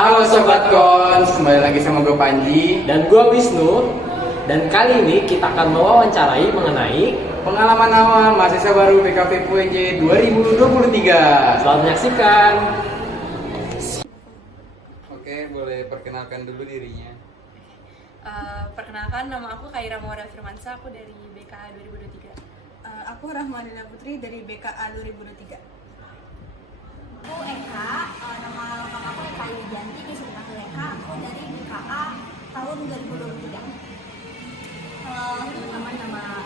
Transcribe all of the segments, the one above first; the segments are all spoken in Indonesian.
Halo Sobat Kons, kembali lagi sama gue Panji Dan gue Wisnu. Dan kali ini kita akan mewawancarai mengenai pengalaman awal mahasiswa baru BKP UNJ 2023. Selamat menyaksikan. Oke, boleh perkenalkan dulu dirinya. Perkenalkan, nama aku Kaira Maura Firmansa, aku dari BKA 2023. Aku Rahmadina Putri dari BKA 2023. Aku Eka, nama lengkap aku Eka Yujanti, bisa dipanggil Eka. Aku dari BKA tahun 2023. Kalau teman-teman nama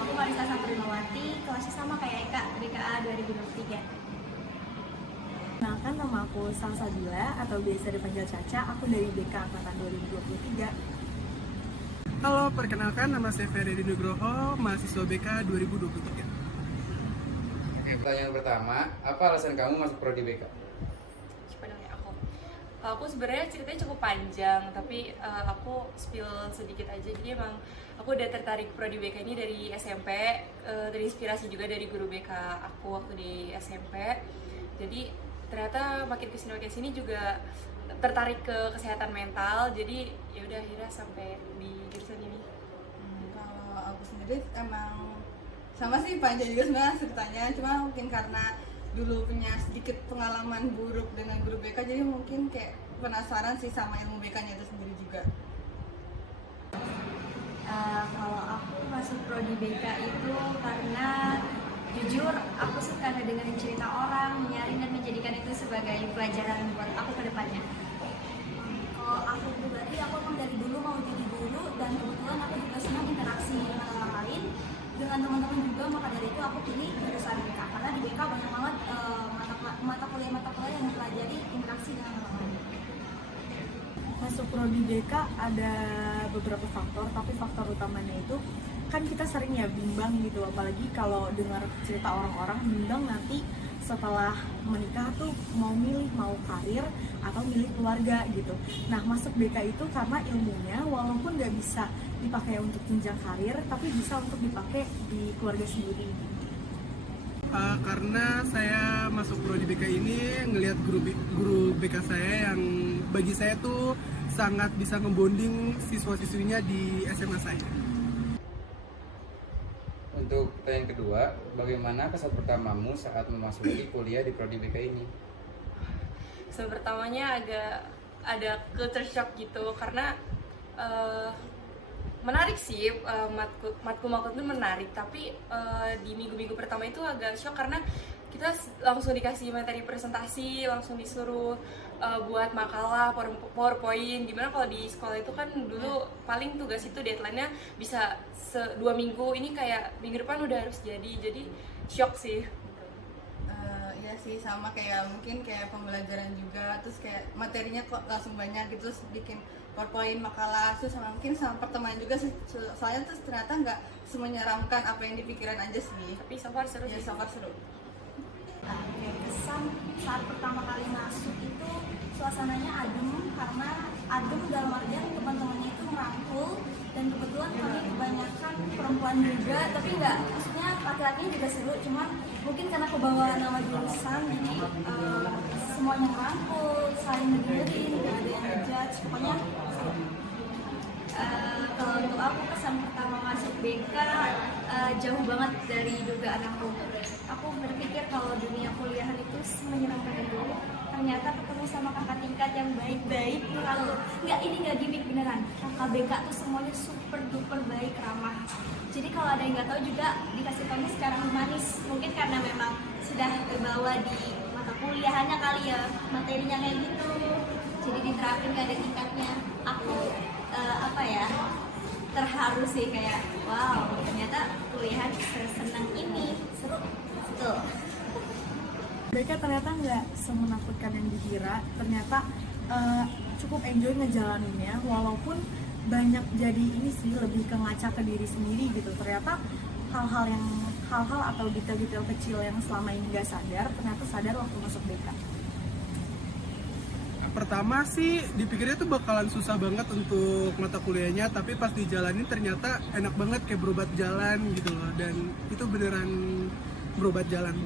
aku Marisa Saprimawati, kelasnya sama kayak Eka, BKA 2023. Kenalkan, nama aku Salsabila atau biasa dipanggil Caca. Aku dari BK angkatan 2023. Halo, perkenalkan nama saya Ferry Nugroho, mahasiswa BK 2023. Oke, pertanyaan pertama, apa alasan kamu masuk prodi BK? Coba dong ya aku sebenarnya ceritanya cukup panjang, tapi aku spill sedikit aja. Jadi emang aku udah tertarik prodi BK ini dari SMP, terinspirasi juga dari guru BK aku waktu di SMP. Jadi ternyata makin kesini juga tertarik ke kesehatan mental. Jadi ya udah akhirnya sampai di jurusan ini. Kalau aku sendiri emang sama sih, panjang juga sebenarnya ceritanya. Cuma mungkin karena dulu punya sedikit pengalaman buruk dengan guru BK, jadi mungkin kayak penasaran sih sama ilmu BK-nya itu sendiri juga. Kalau aku masuk prodi BK itu karena jujur aku suka ngedengerin cerita orang, nyaring dan menjadikan itu sebagai pelajaran buat aku ke depannya. Kalau aku pribadi, aku emang dari dulu mau jadi guru dan kebetulan aku juga senang interaksi dengan orang lain, dengan teman-teman juga. Maka dari itu aku pilih jurusan BK karena di BK banyak banget mata kuliah yang mempelajari interaksi dengan orang lain. Masuk prodi BK ada beberapa faktor, tapi faktor utamanya itu kan kita sering ya bimbang gitu, apalagi kalau dengar cerita orang-orang bimbang nanti setelah menikah tuh mau karir atau milih keluarga gitu. Nah, masuk BK itu karena ilmunya walaupun nggak bisa dipakai untuk jenjang karir, tapi bisa untuk dipakai di keluarga sendiri. Karena saya masuk prodi BK ini ngelihat guru BK saya yang bagi saya tuh sangat bisa ngebonding siswa-siswinya di SMA saya. Untuk pertanyaan kedua, bagaimana kesan pertamamu saat memasuki kuliah di prodi BK ini? So, pertamanya ada culture shock gitu karena menarik sih, matkul itu menarik, tapi di minggu-minggu pertama itu agak shock karena kita langsung dikasih materi presentasi, langsung disuruh buat makalah, PowerPoint. Dimana kalau di sekolah itu kan dulu paling tugas itu deadline-nya bisa 2 minggu, ini kayak minggu depan udah harus jadi shock sih. Iya sih, sama kayak mungkin kayak pembelajaran juga, terus kayak materinya kok langsung banyak gitu, terus bikin PowerPoint, makalah, terus sama mungkin sama pertemanan juga sih. Soalnya terus ternyata nggak semenyeramkan apa yang dipikiran aja sih. Tapi so far seru Ya, sih. so far seru. Kayak kesan saat pertama kali masuk itu suasananya adem, karena adem dalam artian teman-temannya itu merangkul, dan kebetulan kami kebanyakan perempuan juga, tapi nggak, maksudnya laki-lakinya juga seru, cuman mungkin karena kebawa nama jurusan jadi semuanya merangkul, saling ngedengerin, nggak ada yang ngejudge, pokoknya seru. Kalau untuk aku kesan pertama masuk BK jauh banget dari dugaan aku. Aku berpikir kalau dunia kuliahan itu menyenangkan itu. Ternyata ketemu sama kakak tingkat yang baik-baik, lalu ini nggak gimmick beneran. Kakak BK tuh semuanya super duper baik, ramah. Jadi kalau ada yang nggak tahu juga dikasih tahu secara humanis. Mungkin karena memang sudah terbawa di mata kuliahannya kali ya, materinya kayak gitu. Jadi diterapin nggak ada tingkatnya. Aku terharu sih, kayak wow, ternyata kuliahan sesenang ini, seru. Betul. BK ternyata nggak semenakutkan yang dikira, ternyata cukup enjoy ngejalaninnya, walaupun banyak jadi ini sih lebih ke ngaca ke diri sendiri gitu. Ternyata hal-hal atau detail-detail kecil yang selama ini nggak sadar, ternyata sadar waktu masuk BK. Pertama sih dipikirnya tuh bakalan susah banget untuk mata kuliahnya, tapi pas dijalanin ternyata enak banget, kayak berobat jalan gitu loh, dan itu beneran berobat jalan.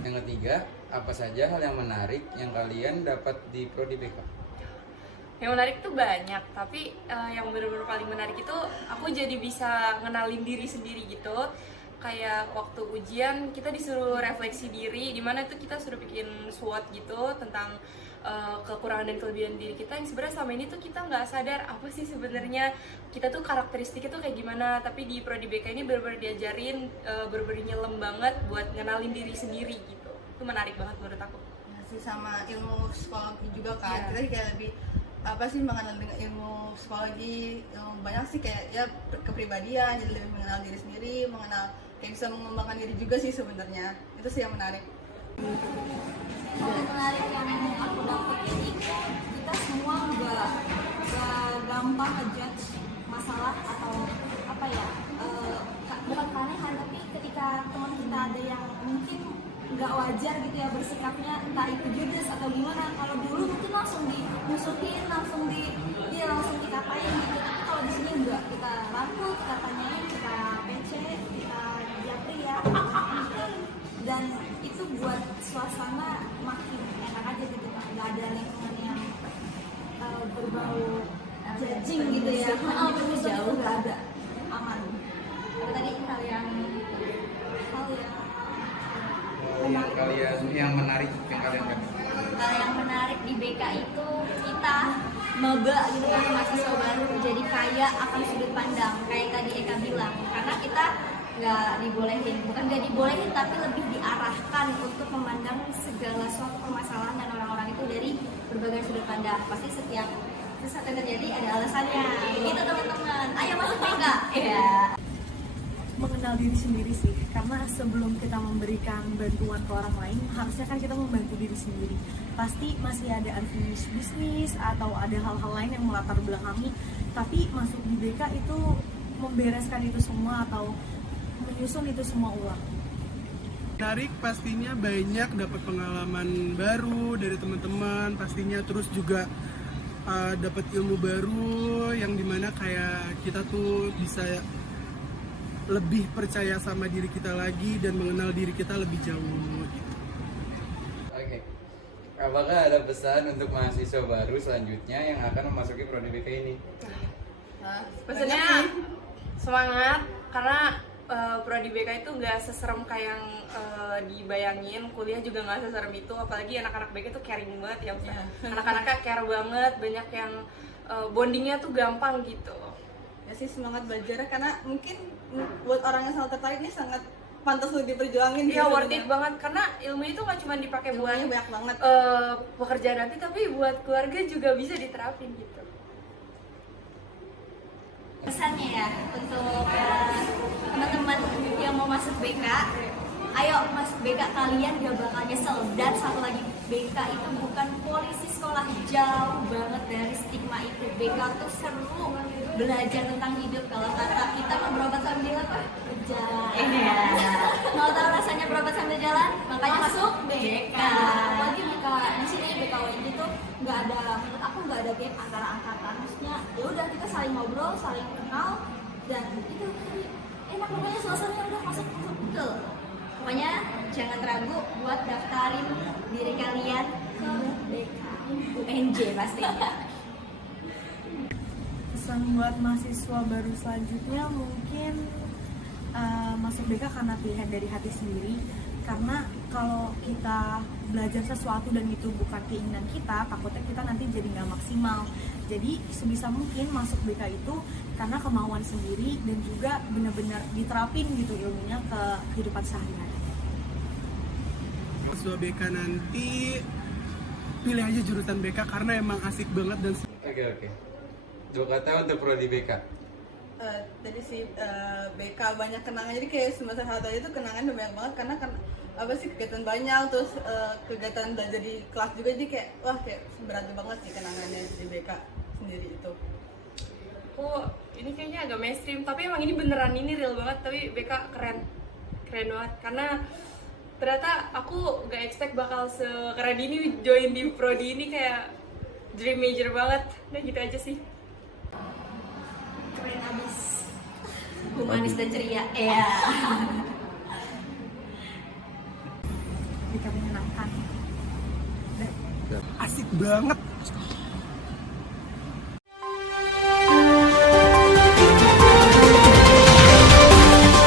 Yang ketiga, apa saja hal yang menarik yang kalian dapat di Prodi BK? Yang menarik tuh banyak, tapi yang benar-benar paling menarik itu aku jadi bisa ngenalin diri sendiri gitu. Kayak waktu ujian kita disuruh refleksi diri, dimana itu kita suruh bikin SWOT gitu tentang kekurangan dan kelebihan diri kita yang sebenarnya selama ini tuh kita nggak sadar apa sih sebenarnya kita tuh karakteristiknya tuh kayak gimana. Tapi di Prodi BK ini benar-benar diajarin, benar-benar nyelam banget buat ngenalin diri sendiri gitu. Itu menarik banget menurut aku. Masih sama ilmu psikologi juga kan, kita kayak lebih apa sih mengenal dengan ilmu psikologi, banyak sih kayak ya kepribadian, jadi lebih mengenal diri sendiri, mengenal kayak bisa mengembangkan diri juga sih sebenarnya. Itu sih yang menarik. Hal menarik yang aku dapat ini, kita semua nggak gampang ngejudge masalah atau apa ya, bukan keanehan, tapi ketika teman kita ada yang mungkin nggak wajar gitu ya bersikapnya, entah itu judes atau gimana. Kalau dulu mungkin langsung dimusuhin, langsung dikatain gitu. Tapi kalau di sini enggak, kita rangkul, kita tanyain, kita PC, kita japri ya, dan itu buat suasana makin enak aja gitu kan. Nggak ada lingkungan yang berbau judging gitu ya. Jauh nggak ada, aman. Tadi hal yang yang menarik yang kalian dapat? Hal yang menarik di BK itu kita maba gitu kan, mahasiswa baru, jadi kaya akan sudut pandang kayak tadi Eka bilang, karena kita bukan nggak dibolehin tapi lebih diarahkan untuk memandang segala suatu permasalahan dan orang-orang itu dari berbagai sudut pandang. Pasti setiap sesuatu yang terjadi ada alasannya gitu teman-teman. Ayo masuk BK ya. Mengenal diri sendiri sih, karena sebelum kita memberikan bantuan ke orang lain, harusnya kan kita membantu diri sendiri. Pasti masih ada unfinished business atau ada hal-hal lain yang melatar belakangi, tapi masuk di BK itu membereskan itu semua atau menyusun itu semua ulang. Menarik pastinya, banyak dapat pengalaman baru dari teman-teman pastinya, terus juga dapat ilmu baru yang dimana kayak kita tuh bisa lebih percaya sama diri kita lagi dan mengenal diri kita lebih jauh gitu. Oke. Apakah ada pesan untuk mahasiswa baru selanjutnya yang akan memasuki Prodi BK ini? Pesannya semangat, karena Prodi BK itu nggak seserem kayak yang dibayangin. Kuliah juga nggak seserem itu, apalagi anak-anak BK itu caring banget ya. Anak-anaknya care banget, banyak yang bondingnya tuh gampang gitu. Ya sih, semangat belajar karena mungkin buat orang yang sangat tertarik ini sangat pantas untuk diperjuangin. Iya, worth it banget, karena ilmu itu nggak cuma dipakai buat banyak banget pekerjaan nanti, tapi buat keluarga juga bisa diterapin gitu. Pesannya ya untuk teman-teman yang mau masuk BK, ayo masuk BK, kalian gak bakal nyesel. Dan satu lagi, BK itu bukan polisi sekolah, jauh banget dari stigma itu. BK tuh seru, belajar tentang hidup. Kalau kata kita mau berobat sambil apa? Jalan. Mau tahu rasanya berobat sambil jalan? Makanya masuk BK. Apalagi BK di sini, BK ini tuh nggak ada, menurut aku nggak ada gap antara angkatan. Maksudnya ya udah kita saling ngobrol, saling kenal, dan itu enak, pokoknya suasananya udah masuk betul. Pokoknya jangan ragu buat daftarin diri kalian ke BK UNJ pastinya. Pesan buat mahasiswa baru selanjutnya mungkin masuk BK karena pilihan dari hati sendiri. Karena kalau kita belajar sesuatu dan itu bukan keinginan kita, takutnya kita nanti jadi nggak maksimal. Jadi sebisa mungkin masuk BK itu karena kemauan sendiri dan juga benar-benar diterapin gitu ilmunya ke kehidupan sehari-hari. Mahasiswa BK nanti pilih aja jurusan BK karena emang asik banget dan Oke. 2 kata untuk Prodi BK. Tadi sih BK banyak kenangan, jadi kayak semester hal tadi itu kenangan banyak banget karena kan apa sih kegiatan banyak, terus kegiatan belajar di kelas juga, jadi kayak wah kayak berarti banget sih kenangannya di BK sendiri itu. Ini kayaknya agak mainstream, tapi emang ini beneran, ini real banget. Tapi BK keren banget, karena ternyata aku gak expect bakal sekeren ini join di prodi ini, kayak dream major banget. Udah gitu aja sih. Keren abis, humanis dan ceria. Iya. BK menyenangkan. Asik banget.